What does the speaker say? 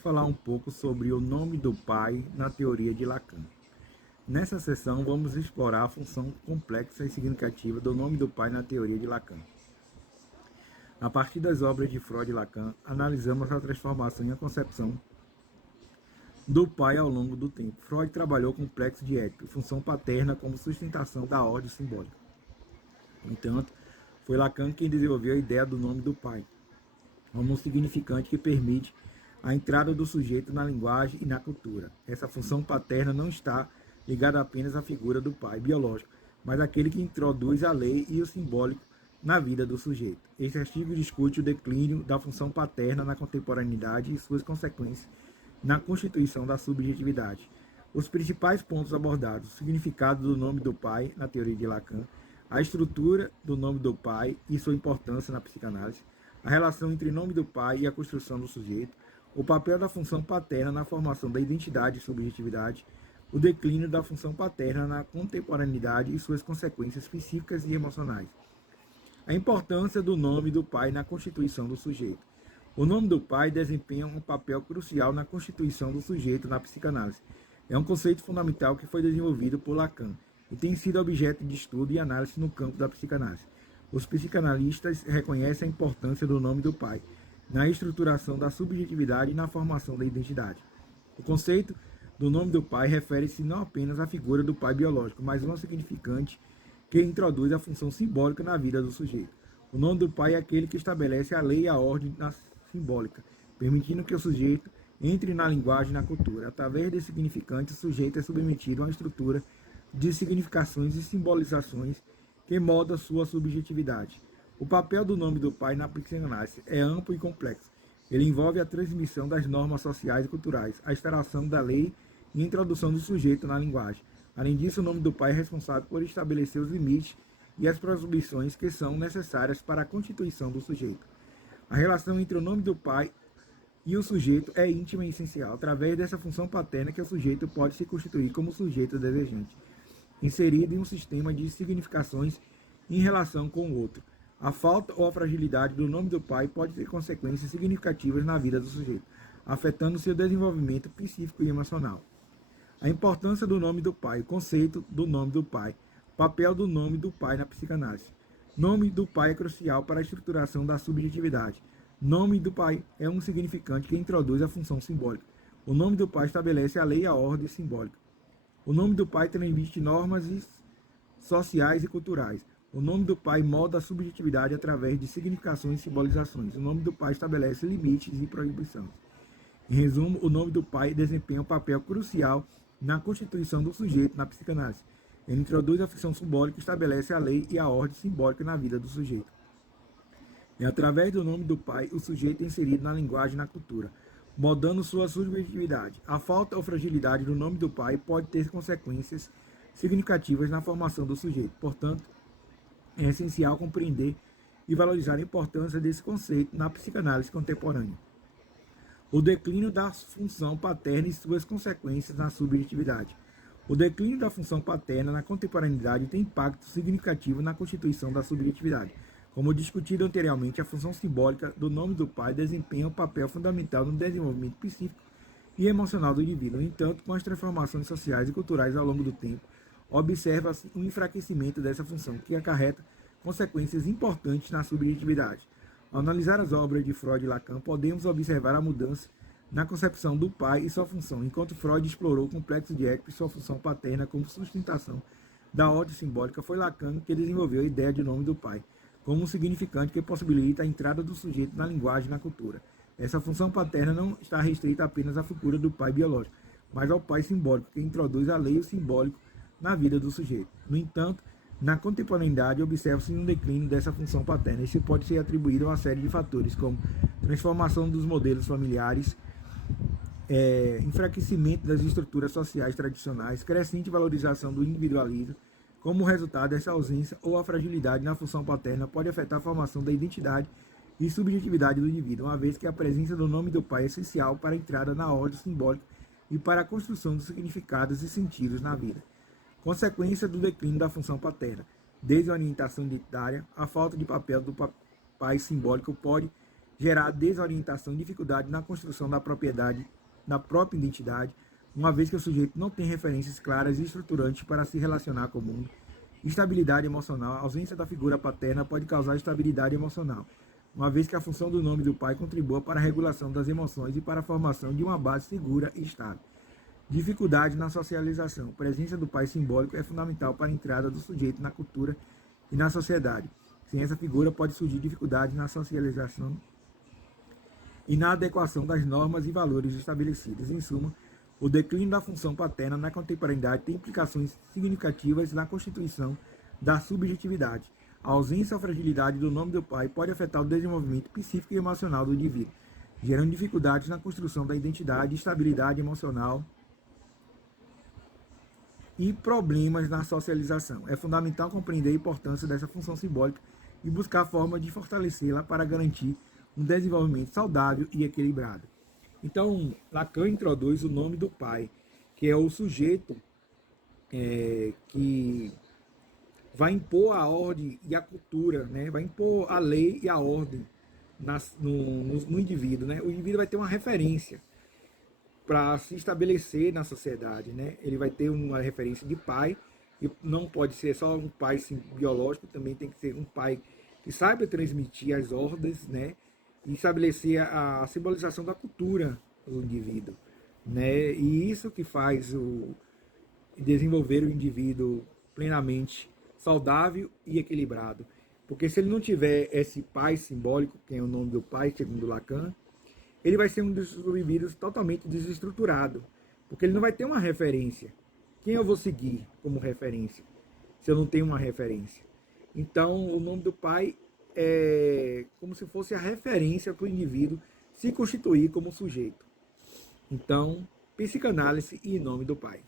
falar um pouco sobre o nome do pai na teoria de Lacan. Nessa sessão, vamos explorar a função complexa e significativa do nome do pai na teoria de Lacan. A partir das obras de Freud e Lacan, analisamos a transformação e a concepção do pai ao longo do tempo. Freud trabalhou com o complexo de Édipo, função paterna como sustentação da ordem simbólica. No entanto, foi Lacan quem desenvolveu a ideia do nome do pai, como um significante que permite a entrada do sujeito na linguagem e na cultura. Essa função paterna não está ligada apenas à figura do pai biológico, mas àquele que introduz a lei e o simbólico na vida do sujeito. Este artigo discute o declínio da função paterna na contemporaneidade e suas consequências na constituição da subjetividade. Os principais pontos abordados: o significado do nome do pai na teoria de Lacan, a estrutura do nome do pai e sua importância na psicanálise, a relação entre o nome do pai e a construção do sujeito, o papel da função paterna na formação da identidade e subjetividade, o declínio da função paterna na contemporaneidade e suas consequências psíquicas e emocionais. A importância do nome do pai na constituição do sujeito. O nome do pai desempenha um papel crucial na constituição do sujeito na psicanálise. É um conceito fundamental que foi desenvolvido por Lacan e tem sido objeto de estudo e análise no campo da psicanálise. Os psicanalistas reconhecem a importância do nome do pai na estruturação da subjetividade e na formação da identidade. O conceito do nome do pai refere-se não apenas à figura do pai biológico, mas a um significante que introduz a função simbólica na vida do sujeito. O nome do pai é aquele que estabelece a lei e a ordem simbólica, permitindo que o sujeito entre na linguagem e na cultura. Através desse significante, o sujeito é submetido a uma estrutura de significações e simbolizações que molda sua subjetividade. O papel do nome do pai na psicanálise é amplo e complexo. Ele envolve a transmissão das normas sociais e culturais, a instalação da lei e a introdução do sujeito na linguagem. Além disso, o nome do pai é responsável por estabelecer os limites e as proibições que são necessárias para a constituição do sujeito. A relação entre o nome do pai e o sujeito é íntima e essencial. Através dessa função paterna que o sujeito pode se constituir como sujeito desejante, inserido em um sistema de significações em relação com o outro. A falta ou a fragilidade do nome do pai pode ter consequências significativas na vida do sujeito, afetando seu desenvolvimento psíquico e emocional. A importância do nome do pai, o conceito do nome do pai, papel do nome do pai na psicanálise. Nome do pai é crucial para a estruturação da subjetividade. Nome do pai é um significante que introduz a função simbólica. O nome do pai estabelece a lei e a ordem simbólica. O nome do pai transmite normas sociais e culturais. O nome do pai molda a subjetividade através de significações e simbolizações. O nome do pai estabelece limites e proibições. Em resumo, o nome do pai desempenha um papel crucial na constituição do sujeito na psicanálise. Ele introduz a função simbólica e estabelece a lei e a ordem simbólica na vida do sujeito. É através do nome do pai o sujeito é inserido na linguagem e na cultura, moldando sua subjetividade. A falta ou fragilidade do nome do pai pode ter consequências significativas na formação do sujeito. Portanto, é essencial compreender e valorizar a importância desse conceito na psicanálise contemporânea. O declínio da função paterna e suas consequências na subjetividade. O declínio da função paterna na contemporaneidade tem impacto significativo na constituição da subjetividade. Como discutido anteriormente, a função simbólica do nome do pai desempenha um papel fundamental no desenvolvimento psíquico e emocional do indivíduo. No entanto, com as transformações sociais e culturais ao longo do tempo, observa-se um enfraquecimento dessa função, que acarreta consequências importantes na subjetividade. Ao analisar as obras de Freud e Lacan, podemos observar a mudança na concepção do pai e sua função, enquanto Freud explorou o complexo de Édipo e sua função paterna como sustentação da ordem simbólica, foi Lacan que desenvolveu a ideia de nome do pai, como um significante que possibilita a entrada do sujeito na linguagem e na cultura. Essa função paterna não está restrita apenas à figura do pai biológico, mas ao pai simbólico, que introduz a lei e o simbólico na vida do sujeito. No entanto, na contemporaneidade, observa-se um declínio dessa função paterna. Isso pode ser atribuído a uma série de fatores, como transformação dos modelos familiares, enfraquecimento das estruturas sociais tradicionais, crescente valorização do individualismo. Como resultado, essa ausência ou a fragilidade na função paterna pode afetar a formação da identidade e subjetividade do indivíduo, uma vez que a presença do nome do pai é essencial para a entrada na ordem simbólica e para a construção dos significados e sentidos na vida. Consequência do declínio da função paterna. Desde a orientação identitária, a falta de papel do pai simbólico pode gerar desorientação e dificuldade na construção da propriedade, da própria identidade, uma vez que o sujeito não tem referências claras e estruturantes para se relacionar com o mundo. Instabilidade emocional. A ausência da figura paterna pode causar instabilidade emocional, uma vez que a função do nome do pai contribua para a regulação das emoções e para a formação de uma base segura e estável. Dificuldade na socialização. A presença do pai simbólico é fundamental para a entrada do sujeito na cultura e na sociedade. Sem essa figura, pode surgir dificuldade na socialização e na adequação das normas e valores estabelecidos. Em suma, o declínio da função paterna na contemporaneidade tem implicações significativas na constituição da subjetividade. A ausência ou fragilidade do nome do pai pode afetar o desenvolvimento psíquico e emocional do indivíduo, gerando dificuldades na construção da identidade, estabilidade emocional e problemas na socialização. É fundamental compreender a importância dessa função simbólica e buscar formas de fortalecê-la para garantir um desenvolvimento saudável e equilibrado. Então, Lacan introduz o nome do pai, que é o sujeito que vai impor a ordem e a cultura, né? Vai impor a lei e a ordem no indivíduo. Né? O indivíduo vai ter uma referência para se estabelecer na sociedade, né? Ele vai ter uma referência de pai, e não pode ser só um pai biológico, também tem que ser um pai que saiba transmitir as ordens, né? E estabelecer a simbolização da cultura do indivíduo, né? E isso que faz desenvolver o indivíduo plenamente saudável e equilibrado. Porque se ele não tiver esse pai simbólico, que é o nome do pai, segundo Lacan, ele vai ser um dos indivíduos totalmente desestruturado, porque ele não vai ter uma referência. Quem eu vou seguir como referência, se eu não tenho uma referência? Então, o nome do pai é como se fosse a referência para o indivíduo se constituir como sujeito. Então, psicanálise e nome do pai.